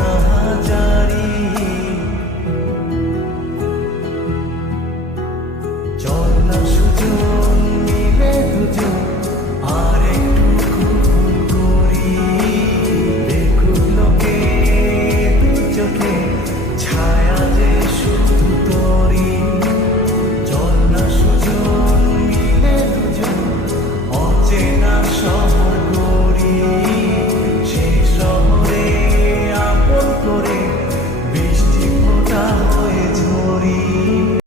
না জারি। চল না সুজন মিলে দুজন আর একটু খুন করি, দেখুক লোকে দু চোখে ছায়া যে শুধু তোরি। চল না সুজন মিলে দুজন অচেনা শহর গড়ি।